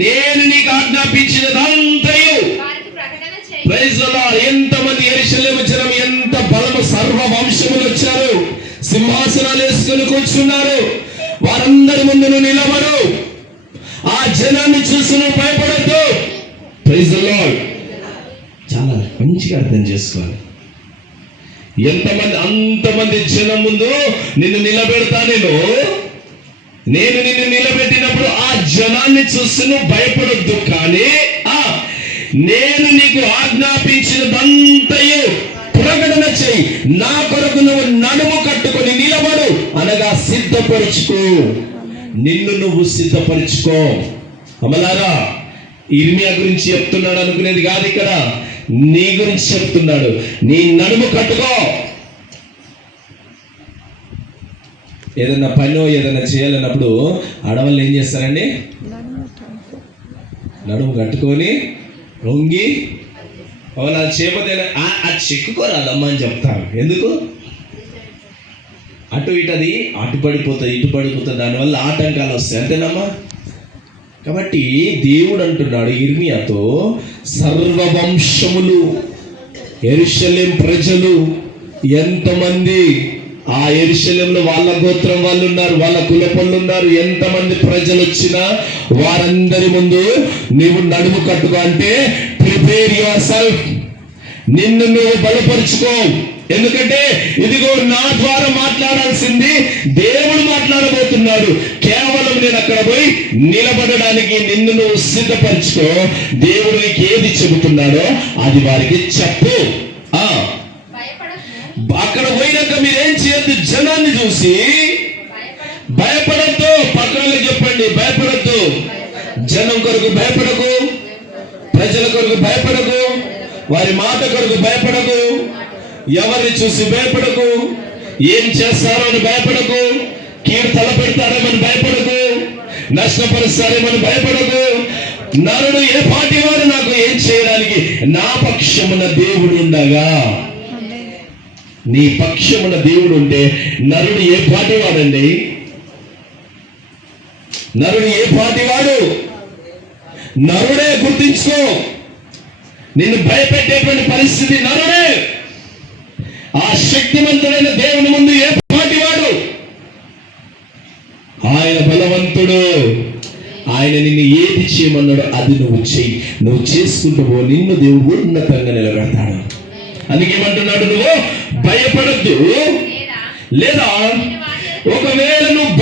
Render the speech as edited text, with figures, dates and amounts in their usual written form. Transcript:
నేను నీకు ఆజ్ఞాపించినదంతయు. Praise the lord. ఎంతమంది యెరూషలేము జనం, ఎంత బలము, సర్వ వంశములు వచ్చారు, సింహాసనాలు వేసుకొని కూర్చున్నారు. వారందరి ముందు నువ్వు నిలబడు. ఆ జనాన్ని చూసి నువ్వు భయపడద్దు. Praise the Lord. చాలా మంచిగా అర్థం చేసుకోవాలి. ఎంతమంది, అంతమంది జనం ముందు నిన్ను నిలబెడతా. నేను నిన్ను నిలబెట్టినప్పుడు ఆ జనాన్ని చూసి నువ్వు భయపడొద్దు. కానీ నేను నీకు ఆజ్ఞాపించినదంతయు ప్రకటన చెయ్యి. నా కొరకు నువ్వు నడుము కట్టుకొని నిలబడు అనగా సిద్ధపరుచుకో. నిన్ను నువ్వు సిద్ధపరుచుకో. అమలారా, ఇర్మియా గురించి చెప్తున్నాడు అనుకునేది కాదు, ఇక్కడ నీ గురించి చెప్తున్నాడు. నీ నడుము కట్టుకో. ఏదన్నా పనో ఏదైనా చేయాలన్నప్పుడు ఆడవాళ్ళు ఏం చేస్తారండి? నడుము కట్టుకొని వంగి, అలా చేయకపోతే అది చెక్కుకోరాదమ్మా అని చెప్తారు. ఎందుకు? అటు ఇటది అటు పడిపోతుంది, ఇటు పడిపోతుంది, దానివల్ల ఆటంకాలు వస్తాయి. అంతేనమ్మా? కాబట్టి దేవుడు అంటున్నాడు ఇర్మియాతో, సర్వవంశములు, యెరూషలేము ప్రజలు ఎంతమంది, ఆ యెరూషలేములో వాళ్ళ గోత్రం వాళ్ళు ఉన్నారు, వాళ్ళ కులపళ్ళు ఉన్నారు, ఎంతమంది ప్రజలు వచ్చినా వారందరి ముందు నీవు నడుము కట్టుకో. అంటే ప్రిపేర్ యువర్ సెల్ఫ్. నిన్ను నువ్వు బలపరుచుకో. ఎందుకంటే ఇదిగో నా ద్వారా మాట్లాడాల్సింది దేవుడు మాట్లాడబోతున్నాడు. కేవలం నేను అక్కడ పోయి నిలబడడానికి నిన్ను నువ్వు సిద్ధపరచుకో. దేవుడు నీకు ఏది చెబుతున్నాడో అది వారికి చెప్పు. అక్కడ పోయినాక మీరేం చేయొద్దు, జనాన్ని చూసి భయపడద్దు. పక్కన చెప్పండి, భయపడద్దు. జనం కొరకు భయపడకు, ప్రజల కొరకు భయపడకు, వారి మాట కొరకు భయపడకు, ఎవరిని చూసి భయపడకు, ఏం చేస్తారో అని భయపడకు, కీడు తలపెడతారేమని భయపడకు, నష్టపరుస్తారేమని భయపడకు. నరుడు ఏ పాటి వాడు నాకు ఏం చేయడానికి? నా పక్షమున దేవుడు ఉండగా. నీ పక్షమున దేవుడు ఉంటే నరుడు ఏ పాటి వాడండి? నరుడు ఏ పాటి వాడు? నరుడే. గుర్తించుకో. నిన్ను భయపెట్టేటువంటి పరిస్థితి నరుడే. ఆ శక్తివంతుడైన దేవుని ముందు ఏ పాటి వాడు? ఆయన బలవంతుడు. ఆయన నిన్ను ఏది చేయమన్నాడో అది నువ్వు చెయ్యి. నువ్వు చేసుకుంటూ పో, నిన్ను దేవుడు ఉన్నతంగా నిలబెడతాడు. అందుకేమంటున్నాడు, నువ్వు భయపడద్దు. లేదా ఒకవేళ నువ్వు